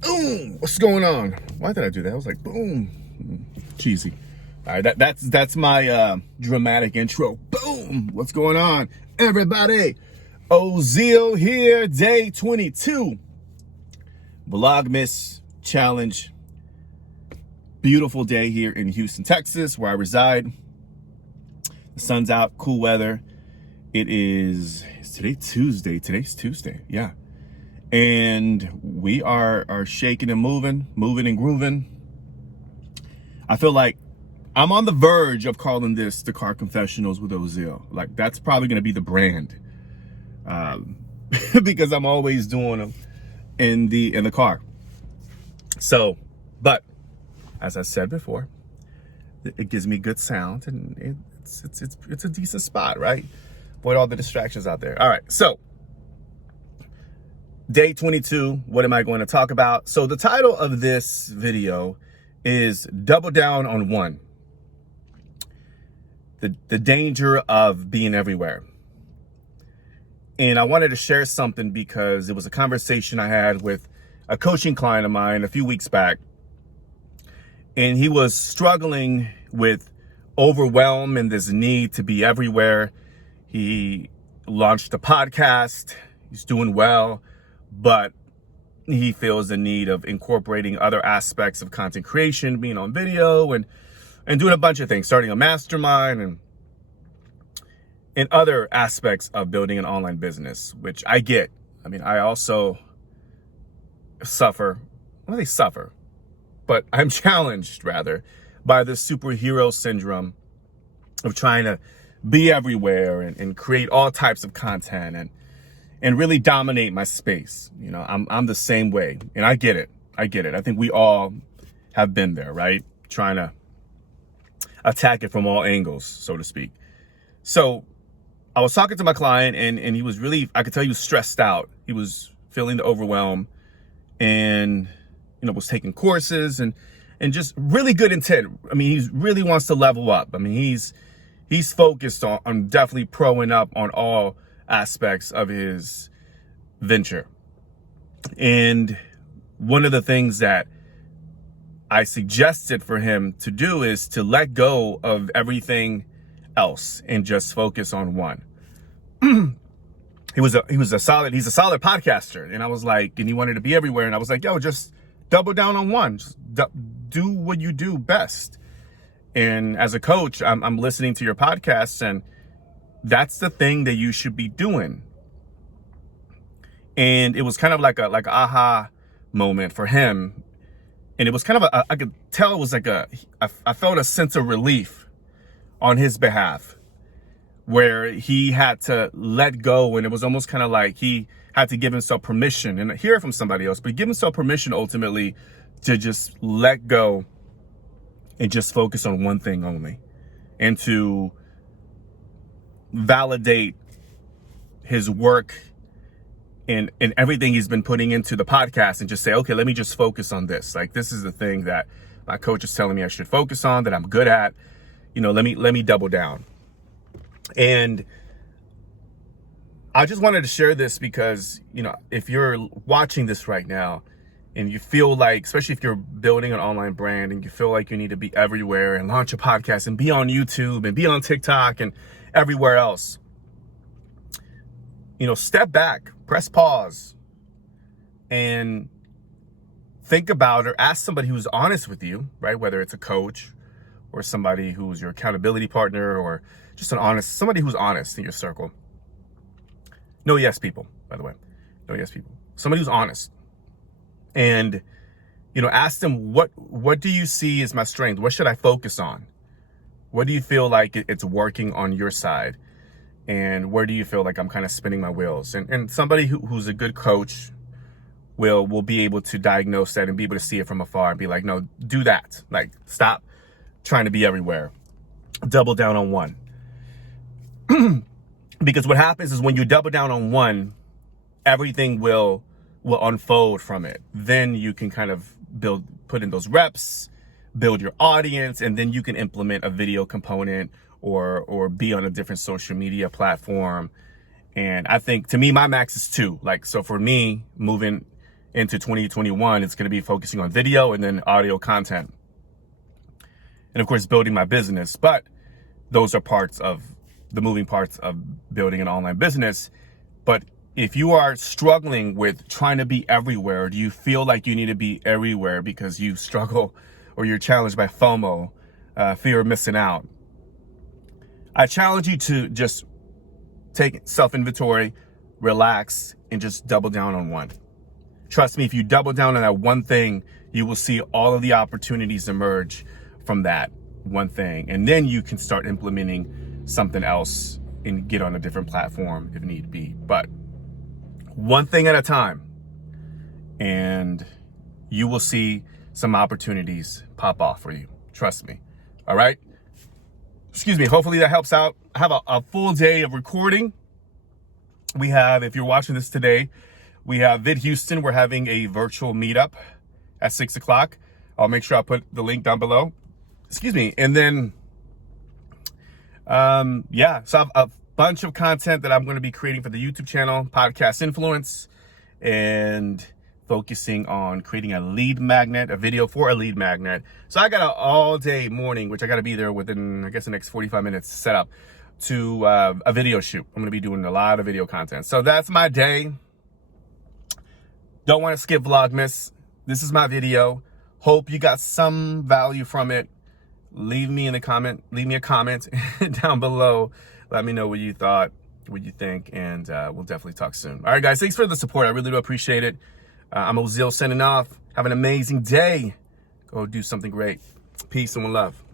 Boom! What's going on? Why did I do that? I was like, boom. Cheesy. All right, that's my dramatic intro. Boom! What's going on, everybody? Ozil here, day 22. Vlogmas challenge. Beautiful day here in Houston, Texas, where I reside. The sun's out, cool weather. Is today Tuesday? Today's Tuesday, yeah. And we are shaking and moving and grooving. I feel like I'm on the verge of calling this the Car Confessionals with Ozil. Like, that's probably going to be the brand, because I'm always doing them in the car. So, but as I said before, it gives me good sound, and it's a decent spot, right? Avoid all the distractions out there. All right, so day 22, what am I going to talk about? So the title of this video is Double Down on One. The danger of being everywhere. And I wanted to share something because it was a conversation I had with a coaching client of mine a few weeks back. And he was struggling with overwhelm and this need to be everywhere. He launched a podcast. He's doing well, but he feels the need of incorporating other aspects of content creation, being on video and doing a bunch of things, starting a mastermind and other aspects of building an online business, which I get. I mean, I also suffer, well, they suffer, but I'm challenged rather by the superhero syndrome of trying to be everywhere and create all types of content and really dominate my space. You know, I'm the same way, and I get it. I think we all have been there, right? Trying to attack it from all angles, so to speak. So I was talking to my client, and he was really, I could tell he was stressed out. He was feeling the overwhelm and, you know, was taking courses and just really good intent. I mean, he really wants to level up. I mean, he's focused on definitely proing up on all aspects of his venture. And one of the things that I suggested for him to do is to let go of everything else and just focus on one. He's a solid podcaster. And I was like, and he wanted to be everywhere. And I was like, yo, just double down on one. Just do what you do best. And as a coach, I'm listening to your podcasts, and that's the thing that you should be doing. And it was kind of like a aha moment for him. And it was kind of I could tell it was like I felt a sense of relief on his behalf, where he had to let go. And it was almost kind of like he had to give himself permission, and hear it from somebody else, but give himself permission ultimately to just let go and just focus on one thing only, and to validate his work and everything he's been putting into the podcast, and just say, okay, let me just focus on this. Like, this is the thing that my coach is telling me I should focus on, that I'm good at. You know, let me double down. And I just wanted to share this because, you know, if you're watching this right now and you feel like, especially if you're building an online brand and you feel like you need to be everywhere and launch a podcast and be on YouTube and be on TikTok and everywhere else, you know, step back, press pause, and think about, or ask somebody who's honest with you, right? Whether it's a coach or somebody who's your accountability partner, or just somebody who's honest in your circle. No yes people, by the way. No yes people. Somebody who's honest. And, you know, ask them, what do you see as my strength? What should I focus on? What do you feel like it's working on your side? And where do you feel like I'm kind of spinning my wheels? And somebody who's a good coach will be able to diagnose that and be able to see it from afar and be like, no, do that. Like, stop trying to be everywhere. Double down on one. Because what happens is when you double down on one, everything will unfold from it. Then you can kind of put in those reps, build your audience, and then you can implement a video component or be on a different social media platform. And I think, to me, my max is 2. Like, so for me, moving into 2021, it's going to be focusing on video and then audio content. And of course, building my business. But those are parts of the moving parts of building an online business. But if you are struggling with trying to be everywhere, do you feel like you need to be everywhere because you struggle or you're challenged by FOMO, fear of missing out? I challenge you to just take self-inventory, relax, and just double down on one. Trust me, if you double down on that one thing, you will see all of the opportunities emerge from that one thing. And then you can start implementing something else and get on a different platform if need be. But one thing at a time, and you will see some opportunities pop off for you. Trust me. All right? Excuse me. Hopefully that helps out. I have a full day of recording. We have, if you're watching this today, we have Vid Houston. We're having a virtual meetup at 6 o'clock. I'll make sure I put the link down below. Excuse me. And then, so I have a bunch of content that I'm going to be creating for the YouTube channel, Podcast Influence, and focusing on creating a lead magnet, a video for a lead magnet. So I got an all day morning, which I got to be there within, I guess, the next 45 minutes set up to a video shoot. I'm going to be doing a lot of video content. So that's my day. Don't want to skip Vlogmas. This is my video. Hope you got some value from it. Leave me a comment down below. Let me know what you thought, what you think, and we'll definitely talk soon. All right, guys, thanks for the support. I really do appreciate it. I'm Ozil signing off. Have an amazing day. Go do something great. Peace and one love.